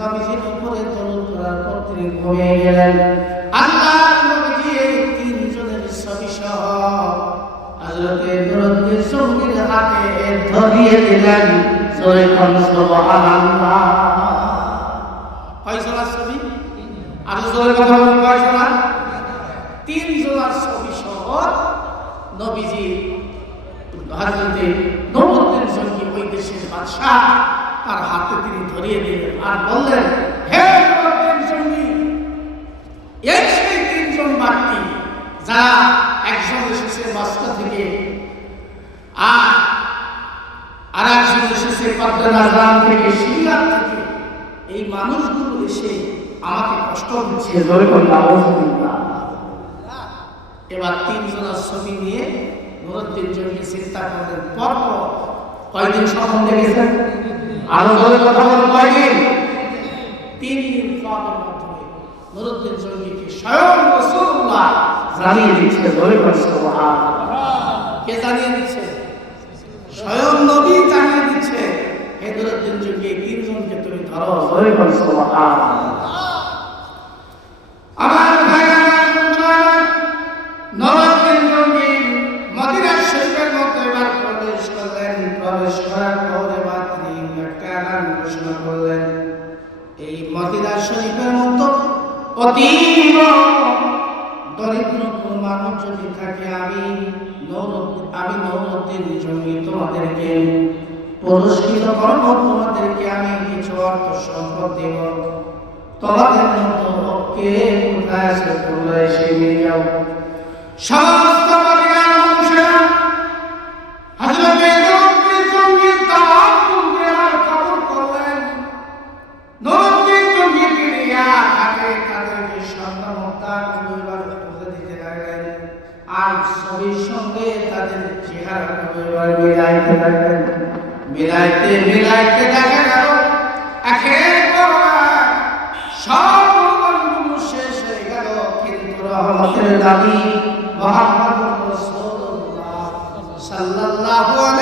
নবীজির উপরে দরুদ করার পর তিনি ঘুমিয়ে গেলেন। আল্লাহর নবীজি এই তিনজনের ছবি সহ হযরতে নূরুদ্দিন চৌধুরীর হাতে ধরিয়ে দিলেন। সুবহানাল্লাহ। কয়জনের ছবি? আর জোরে কথা বলুন, কয়জনের? তিনজনের ছবি সহ নবীজি হযরতে নূরুদ্দিন চৌধুরী ওই দেশের বাদশা তার হাতে তিনি ধরিয়ে দিলেন আর বললেন, হে নূরুদ্দিন চৌধুরী, এই সেই তিনজন ব্যক্তি যারা একজন এসেছে মস্কো থেকে আর একজন এসেছে পদ্মনাজাম থেকে, সিরিয়ার থেকে। এই মানুষগুলো এসে আমাকে কষ্ট দিচ্ছে। এবার তিনজনের ছবি নিয়ে নূরুদ্দিন চৌধুরী চিন্তা করলেন। পরপর কয়দিন স্বপ্ন দেখেছেন? আরো বলে কথা বলুন, কয়দিন? 3 দিন স্বপ্নের মাধ্যমে নূরুদ্দিন চৌধুরীকে স্বয়ং রাসূলুল্লাহ জানিয়ে দিচ্ছে। কে জানিয়ে দিচ্ছে? স্বয়ং নবী জানিয়ে দিচ্ছে, হে নূরুদ্দিন চৌধুরী, এই তিনজনকে তুমি ধরো। আমার ভাইরা, নূরুদ্দিন চৌধুরী মদিনা শরীফের মধ্যে এবার প্রবেশ করলেন। প্রবেশ করার পর এবার তিনি একটা গান ঘোষণা করলেন, এই মদিনা শরীফের মতো অতীব দরিদ্র কোন মানুষ যদি থাকে, আমি নূরুদ্দিন চৌধুরী তোমাদেরকে পুরস্কৃত করব, তোমাদেরকে আমি কিছু অর্থ সম্পদ দেব। তোমাদের মতো কে কোথায় আছে তোমরা এসে নিয়ে যাও। সমস্ত মদিনার মানুষেরা হযরতে নূরুদ্দিন চৌধুরীর দাওয়াত কবুল করলেন। নূরুদ্দিন চৌধুরী প্রিয়া তাদেরকে সন্তানতা পরিবার তুলে দিতে লাগলেন আর ছবির সঙ্গে তাদের চেহারা পরিবার মিলাইতে লাগলেন। মিলাইতে মিলাইতে দেখা গেল একেবারে সব বন্ধু শেষ হয়ে গেল, কিন্তু রহমতের দাবি মুহাম্মদুর রাসূলুল্লাহ সাল্লাল্লাহু আলাইহি